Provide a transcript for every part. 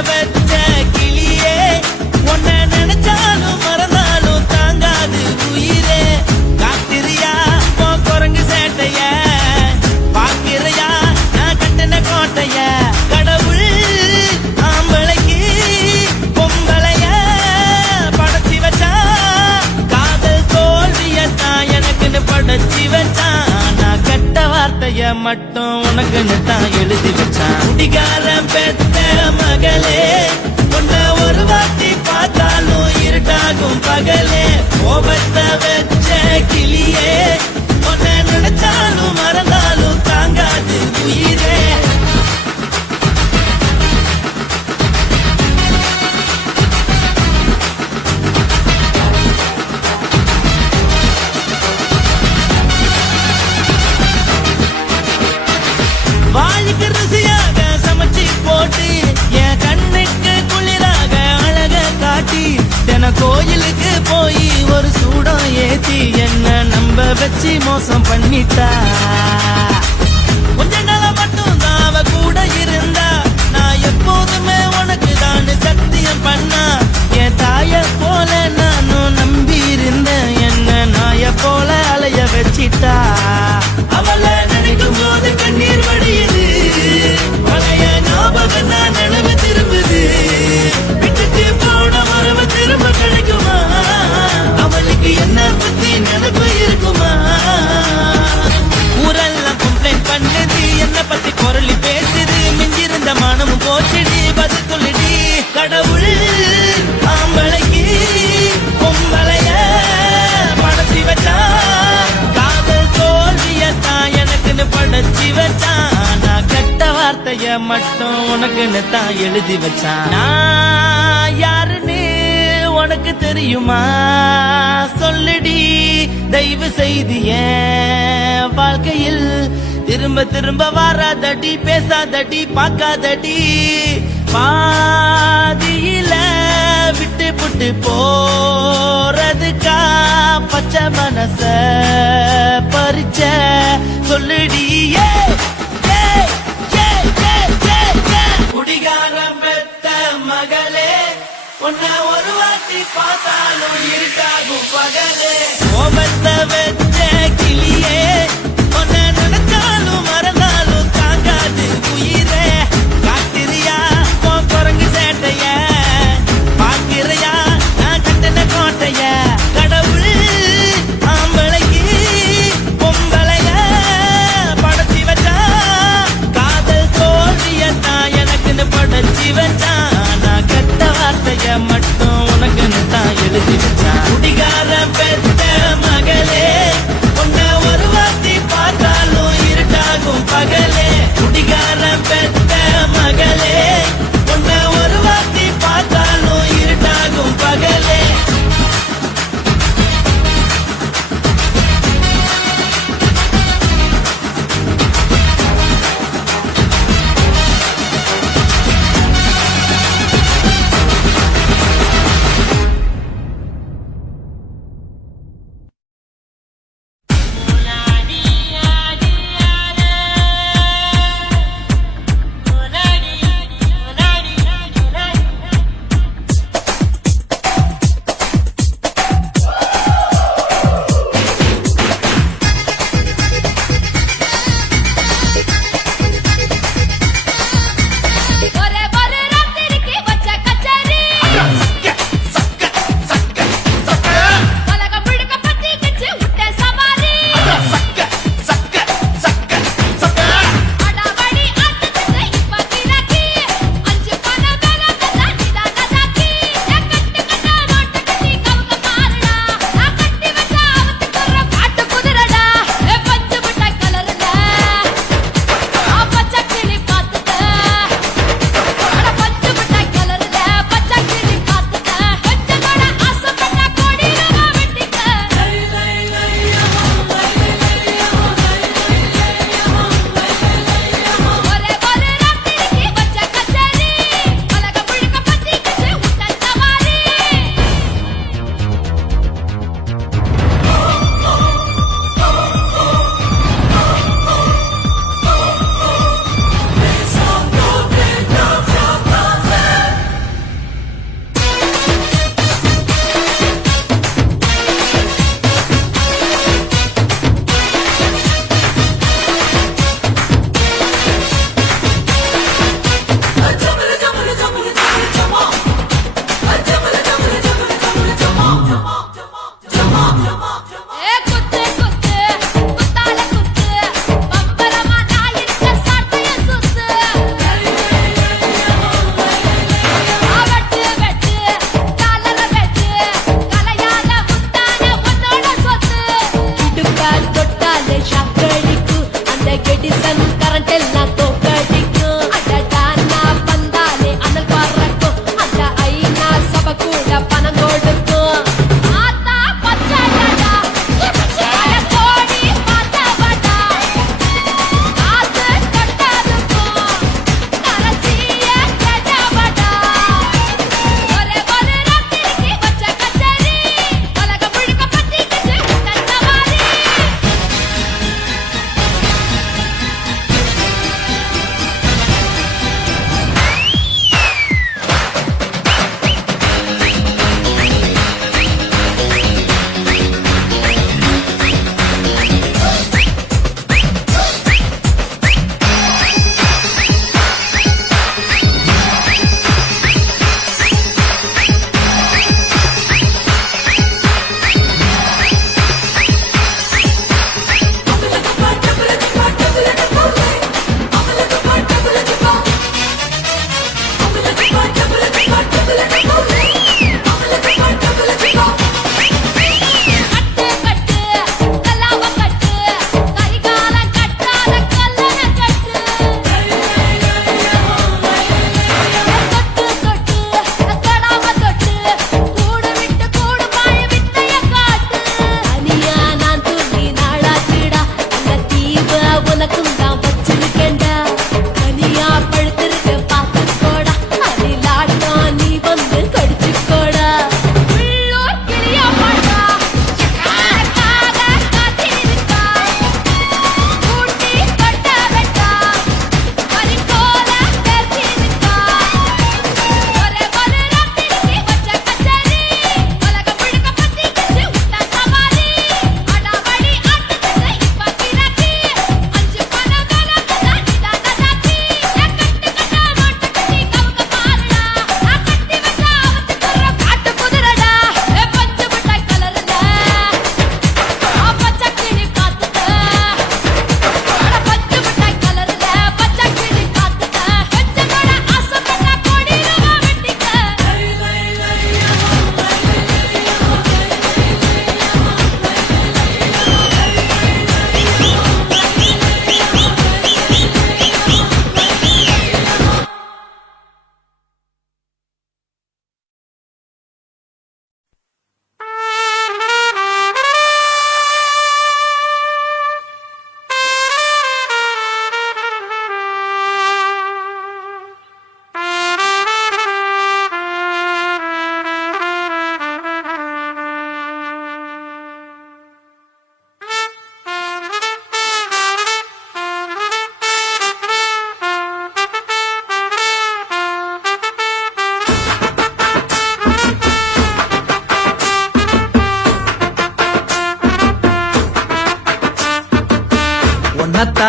வச்ச கிளியே உன்னை நினைச்சாலும் மறந்தாலும் தாங்காது உயிரே காத்திரியா உன் குரங்கு சேட்டைய பாக்கிறையா நான் கட்டின கோட்டைய கடவுள் ஆம்பளைக்கு பொம்பளைய படைச்சி வச்சா காதல் தோல்வியத்தான் எனக்குன்னு படைச்சி வச்சான் நான் கெட்ட வார்த்தைய மட்டும் உனக்குன்னு தான் எழுதி வச்சான் குடிகாரன் பெத்த மகளே உன்னை ஒரு வாட்டி பார்த்தாலும் இருட்டாகும் பகலே கோபத்தை வச்ச கிளியே உன்னை நினைச்சாலும் மறந்தாலும் தாங்காது உயிரே வாழிக்கு ருசியாக சமைச்சி போட்டு என் கண்ணுக்கு குளிராக அழக காட்டி தின கோயிலுக்கு போய் ஒரு சூடம் ஏத்தி என்ன நம்ப வச்சு மோசம் பண்ணிட்டா கொஞ்ச நாள மட்டும் தான் அவ கூட இருந்தா நான் எப்போதுமே உனக்கு தான் சத்தியம் பண்ணா என் தாய போல நானும் நம்பி இருந்தேன் என்ன நாய போல அலைய வச்சிட்டா அவளை நினைக்கும் போது கண்ணீர் வடியுது பழைய ஞாபகம் நான் நினைவு திரும்புது விட்டுட்டு போன மரபு திரும்ப கிடைக்குமா அவளுக்கு என்ன பத்தி நினைப்பு இருக்குமா ஊரெல்லாம் கம்ப்ளைண்ட் பண்ணுது என்ன பத்தி குரலி பேசுது மிஞ்சிருந்த மனமும் போச்சுடி பதில் சொல்லுடி கடவுள் ஆம்பளைக்கு பொம்பளைய படைச்சி வச்சா காதல் தோல்வியத்தான் எனக்குன்னு படைச்சி வச்சான் நான் கெட்ட வார்த்தைய மட்டும் உனக்குன்னு தான் எழுதி வச்சான் நான் யாருன்னு உனக்கு தெரியுமா சொல்லுடி தயவு செய்து என் வாழ்க்கையில் திரும்ப திரும்ப வராதடி பேசாதடி பார்க்காதடி பாதியில விட்டு புட்டு போறதுக்கா பச்சை மனச பறிச்ச சொல்லுடி குடிகாரம் பெத்த மகளே உன்னை ஒரு வாட்டி பார்த்தாலும் இருக்காகும் பகலே கோபத்தை வச்ச கிளியே உன்னை நினைச்சாலும் மறந்தாலும் தாங்காது உயிரே காத்திரியா உன் குரங்கு சேட்டைய பாக்கிறையா நான் கட்டின கோட்டைய கடவுள் ஆம்பளைக்கு பொம்பளைய படைச்சி வச்சா காதல் தோல்வியத்தான் எனக்குன்னு படைச்சி வச்சான் நான் கெட்ட வார்த்தைய மட்டும் உனக்குன்னு தான் எழுதி வச்சான் குடிகாரன் பெத்த மகளே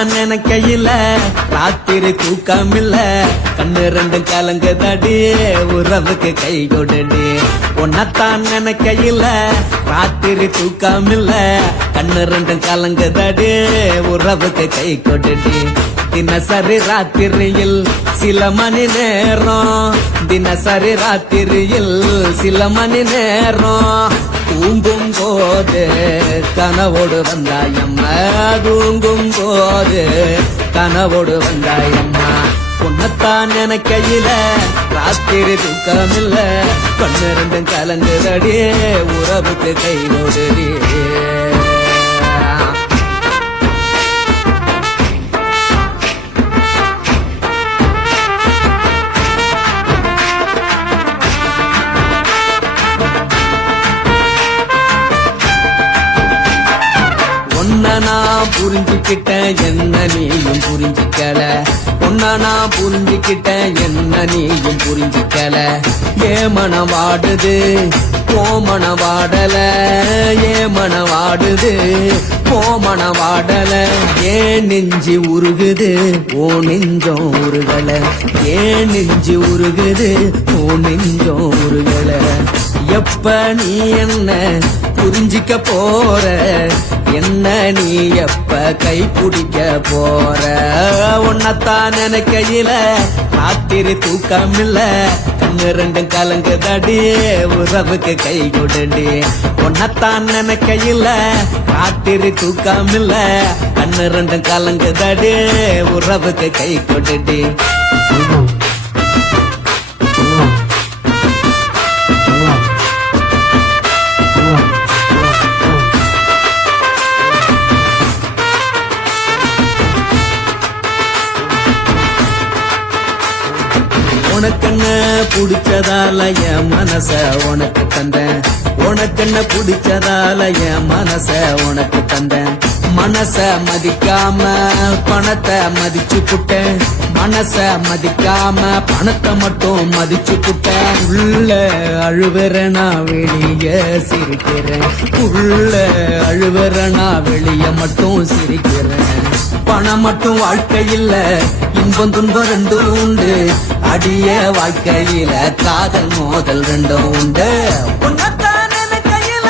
உன்னத்தான் நினைக்கையில ராத்திரி தூக்கமில்ல கண்ணு ரெண்டும் கலங்குதடி உறவுக்கு கை கொடுடி உன்னத்தான் நினைக்கையில ராத்திரி தூக்கமில்ல கண்ணு ரெண்டும் கலங்குதடி உறவுக்கு கை கொடுடி தினசரி ராத்திரியில் சில மணி நேரம் தினசரி ராத்திரியில் சில மணி நேரம் தூங்கும் போது கனவோடு வந்தாயம்மா தூங்கும் போது கனவோடு வந்தாயம்மா உன்னத்தான் நினைக்கையில ராத்திரி தூக்கமில்ல கண்ணு ரெண்டும் கலங்குதடி உறவுக்கு கை கொடுடி நான் புரிஞ்சுக்கிட்டேன் என்ன நீயும் புரிஞ்சிக்கல உன்ன நான் புரிஞ்சுக்கிட்டேன் என்ன நீயும் புரிஞ்சிக்கல ஏமனம் வாடுது கோமணம் வாடல ஏமனம் வாடுது கோமணம் வாடல ஏன் நெஞ்சு உருகுது ஓ நெஞ்சம் உருகல ஏன் நெஞ்சு உருகுது ஓ நெஞ்சம் உருகல எப்ப நீ என்ன புரிஞ்சிக்க போற என்ன நீ எப்ப கை பிடிக்க போற உன்னத்தான் நினைக்கையில ராத்திரி தூக்கமில்ல கண்ணு ரெண்டும் கலங்குதடி உறவுக்கு கை கொடுடி உன்னத்தான் நினைக்கையில ராத்திரி தூக்கமில்ல கண்ணு ரெண்டும் கலங்குதடி உறவுக்கு கை கொடுடி உனக்கென்ன பிடிச்சதால என் மனச உனக்கு தந்தேன் உனக்கென்ன பிடிச்சதால என் மனச உனக்கு தந்தேன் மனச மதிக்காம பணத்தை மதிச்சு புட்டேன் மனச மதிக்காம பணத்தை மட்டும் மதிச்சு புட்டேன் உள்ள அழுவுறனா வெளிய சிரிக்கிறேன் உள்ள அழுவுறனா வெளிய மட்டும் சிரிக்கிறேன் பணம் மட்டும் வாழ்க்கையில் இன்பம் துன்பம் ரெண்டும் உண்டு அடிய வாழ்க்கையில காதல் மோதல் ரெண்டும் உண்டு உன்னத்தான் நினைக்கையில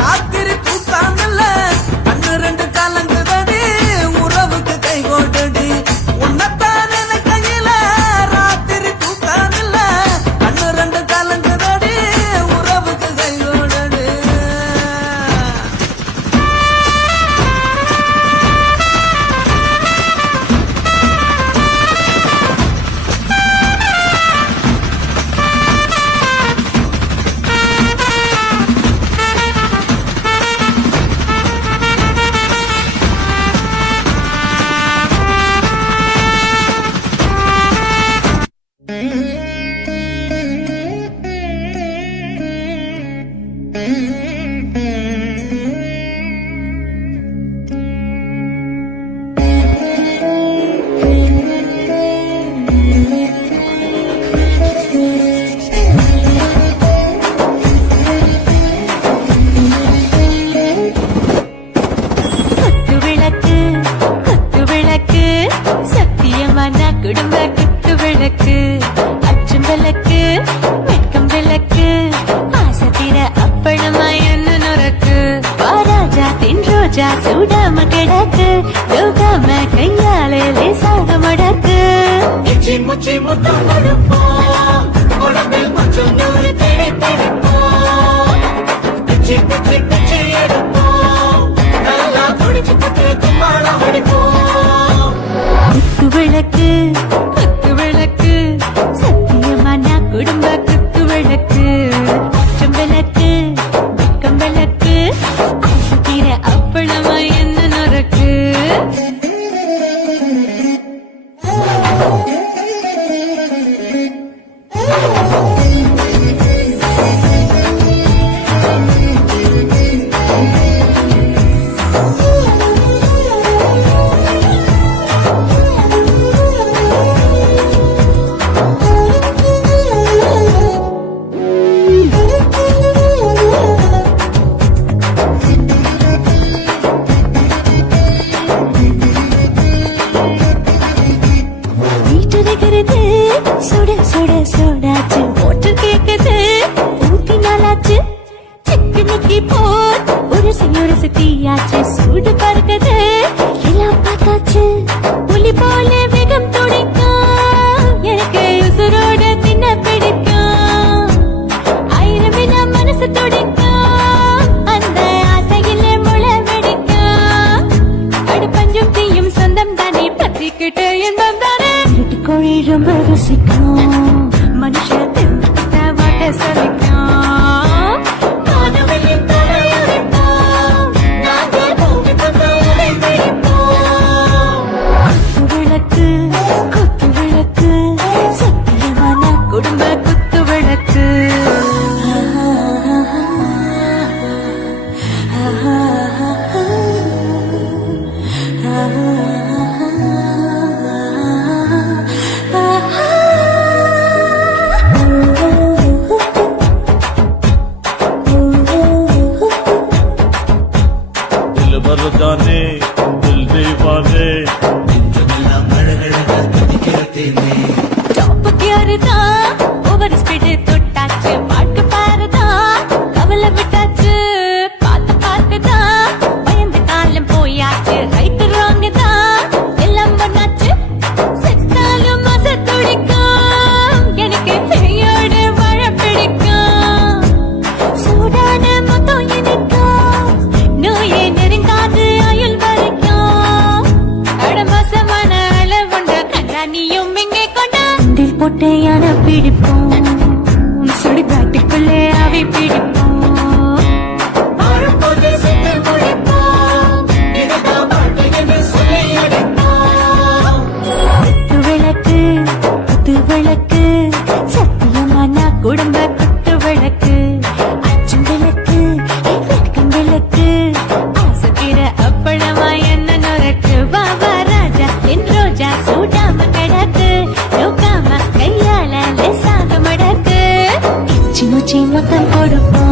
ராத்திரி தூக்காமல்ல கண்ணு ரெண்டு கலங்குதடி உறவுக்கு கை கோட்டடி உன்னத்தான் நினைக்கையில ராத்திரி தூக்காமல்ல கண்ணு ரெண்டு கலங்குதடி உறவுக்கு கை கோட்டடி ரோஜா சூடாம கிடக்கு யோகாம கையாலே லேசாக மடக்கு இச்சி முச்சி முத்தம் கொடுப்போம் உடம்பில் கொஞ்சம் நூறு தேடிப்போம் இச்சி பிச்சி பிச்சி எடுப்போம் நல்லா குடிச்சு குத்து கும்மாளம் அடிப்போம் குத்து விளக்கு சத்தியமான குடும்ப குத்து விளக்கு அச்சம் விளக்கு வெட்கம் விளக்கு ஆசைக்கிற அப்பளமா என்ன நொறுக்கு சூடாச்சு போட்டு கேக்குது ஊட்டி நாளாச்சு சிக்கி முக்கி போர் ஒரு தீயாச்சு சூடு பறக்குது எல்லாம் பார்த்தாச்சு புலி போல வேகம் துடிக்கும் எனக்கு உசுரோட தின்ன பிடிக்கும் ஆயிரம் வினா மனசு துடிக்கும் அந்த ஆசையில முளை வெடிக்கும் அடு பஞ்சும் தீயும் சொந்தம் தானே பத்திக்கிட்டு இன்பம் தானே இருட்டு கோழி ரொம்ப ருசிக்கும் மனுஷன் தின்னுட்ட வாட்ட சலிக்கும் வானவெளியின் தலையறுப்போம். நாங்கள் பூமி தந்த உடை பிடிப்போம். குத்து விளக்கு சத்தியமான குடும்ப குத்து விளக்கு दिल भर जाने दिल दीवाने நெஞ்சமெல்லாம் அழகழகா துடிக்கிறதேனே. டாப்புக்கு யாருதான் ஓவர் ஸ்பீடு தொட்டாச்சு வாழ்க்கை பாருதான் கவலை விட்டாச்சு பார்த்துதான் பயந்து காலம் போயாச்சு ரைட்டு ராங்கு தான் எல்லாம் பண்ணாச்சு செத்தாலும் மச துடிக்கும் எனக்கு பெரியோடு வாழ பிடிக்கும் சூடான மொத்தம் இனிக்கும் நோயே நெருங்காது ஆயுள் வரைக்கும் அடமோசமான அளவுண்ட கண்டானியும் இங்கே கொண்டா போட்டு யானை பிடிப்போம் சுடுகாட்டுக்குள்ளே அவை பிடிப்போம் வாழும்போது செத்து முடிப்போம். இதுதான் வாழ்க்கை என்று சொல்லி அடிப்போம். குத்து விளக்கு சத்தியமான குடும்ப குத்து விளக்கு அச்சும் விளக்கு வெட்கம் விளக்கு ஆசைக்கிற அப்பளமா என்ன நுறக்கு வாவா ராஜா என் ரோஜா சூடாம கிடக்கு நோக்காம கையால லேசாக மடக்கு இச்சி முச்சி மொத்தம் கொடுப்போம்